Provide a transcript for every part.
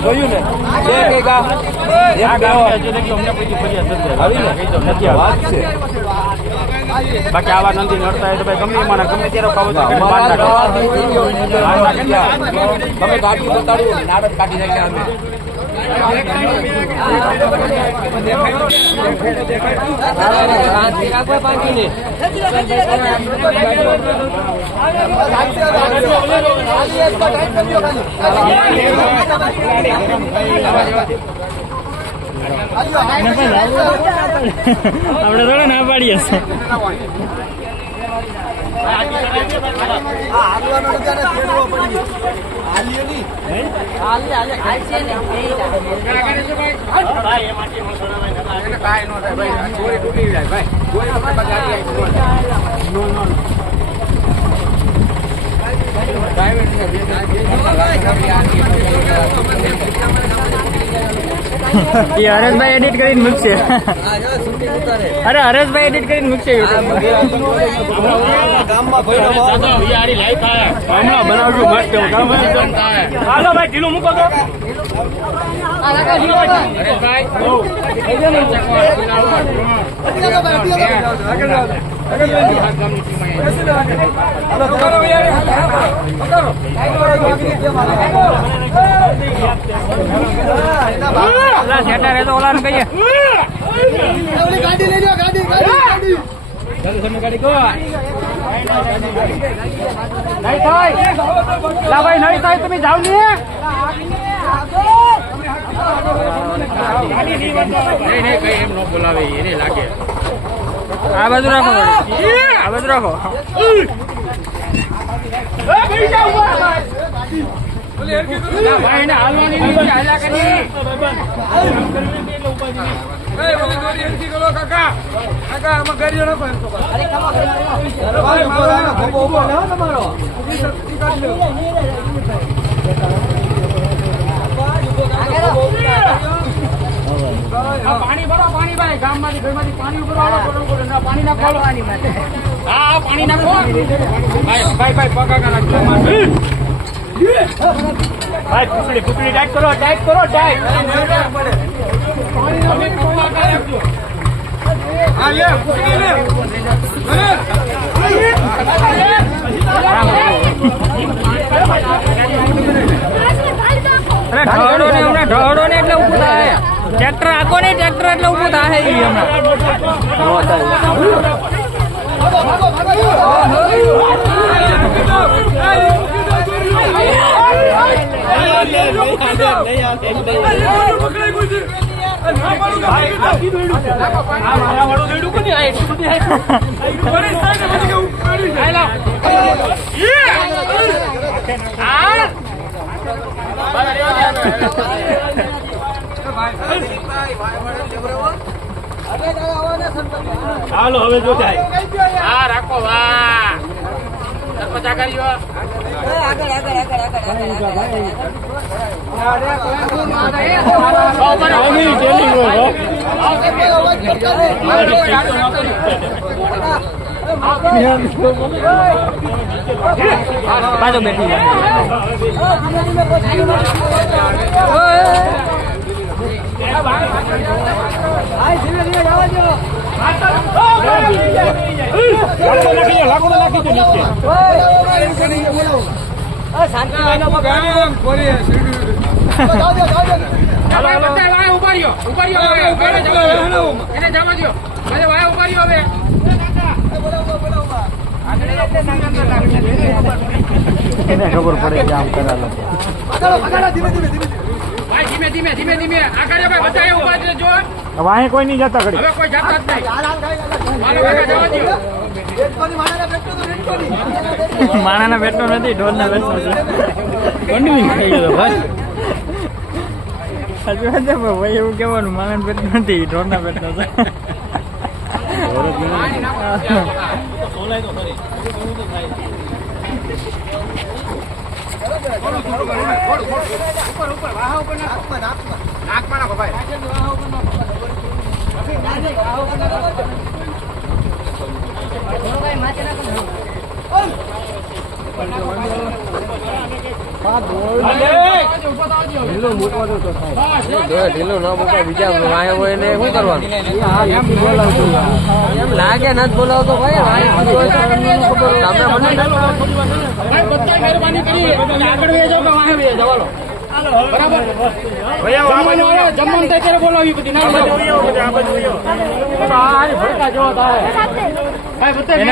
જોયું ને બાકી આવા નથી નડતા હોય ભાઈ ગમે મને ગમે ત્યારે ખાવ કાઢી બતાડ્યું આપણે થોડા ના પાડીએ છીએ. હરેશભાઈ એડિટ કરીને મૂકશે. અરે હરેશભાઈ એડિટ કરીને મૂકશે હમણાં બનાવજો મસ્ત હાલો ભાઈ ઢીલું મૂકો તો. ઓલા સેટા રહે તો ઓલાને કહીએ. નહીં થાય લા ભાઈ નહીં થાય તમે જાવ ને આ બાજુ રાખો આ બાજુ રાખો. પાણી ભરો પાણી ભાઈ ગામમાંથી ઘરમાંથી પાણી ઉપર આવો કરો કરો ના પાણી પાણી હા પાણી નાખો ભાઈ ભાઈ ભાઈ પગા નાખજો ભાઈ પૂછડી પૂછડી ટાઈટ કરો ટાઈટ કરો ટાઈટ અરે ઢળો ને હમણાં ઢળો ને એટલે ઊભું થાય ટ્રેક્ટર આખો ને ટ્રેક્ટર એટલે ઊભું થાય ઈ હમણાં હાલો હવે જો જાય હા રાખો વાહ સરપંચ આગળ પાછો બેઠી રહ્યો એને જવા દ્યો એને ખબર પડે કે આમ કરાલો ભાઈ ધીમે ધીમે ધીમે ધીમે. આગળ ભાઈ બધા ઊભા છે જો. વાહે કોઈ નહીં જતા ઘડી. હવે કોઈ જાતા જ નહીં. માણાના પેટનો નથી ઢોરના પેટનો છે. કંડવી ખાઈ ગયો ભાઈ. સાચું વાત છે ભાઈ એવું કહેવાનું માણાના પેટનો નથી ઢોરના બેઠો છે. નાકમાં નાખો ભાઈ. ઢીલો ન મુકાય બીજા વાય હોય ને શું કરવાનું એમ લાગે નથી બોલાવતો ભાઈ તમે મને આગળ. બરાબર જમવાનું આવે, જમવાનું થાય ત્યારે બોલાવી બધી ના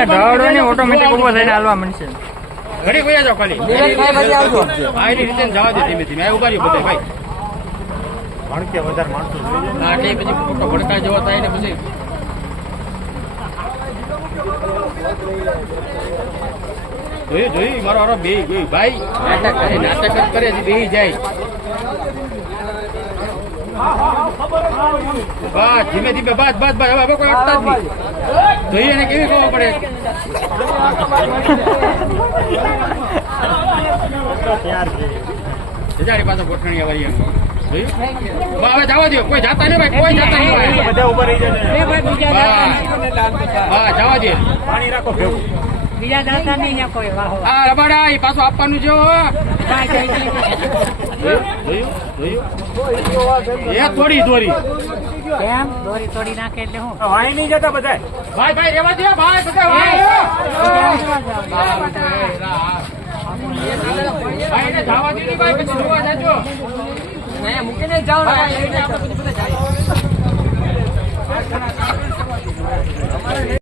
જેવો ઓટોમેટિક ઊભો થઈને હાલવા મળશે ઘડી વહી જાઓ ખાલી. આ એની રીતે જવા દે ધીમે ધીમે. ઊભા રહ્યો બધા ભાઈ. હા એટલે પછી મોટો ભડકા જેવો થાય ને પછી. જોયું જોયું મારો હારો બે ગઈ ભાઈ નાટક કરે નાટક જ કરે છે બે જાય. બસ ધીમે ધીમે બસ બસ બસ હવે કોઈ અટતા જ નહીં. જોઈએ એને કેવી ખબર પડે. પાસે ગોઠણી આવી જોયું? હવે જવા દો કોઈ જાતા નહીં ભાઈ કોઈ જાતા નહીં બધા ઊભા રહી જાય જવા દે પાણી રાખો ભેગું. બીજા દાદા નહીં કોઈ વાહો આ એ પાછું આપવાનું છે. એ થોડી દોરી કેમ દોરી તોડી નાખે એટલે હું ભાઈ નહીં જતા બધા ભાઈ ભાઈ રેવા દે ભાઈ બધા ભાઈ જવા દીધી ભાઈ પછી જોવા જાજો મૂકીને જાઓ ને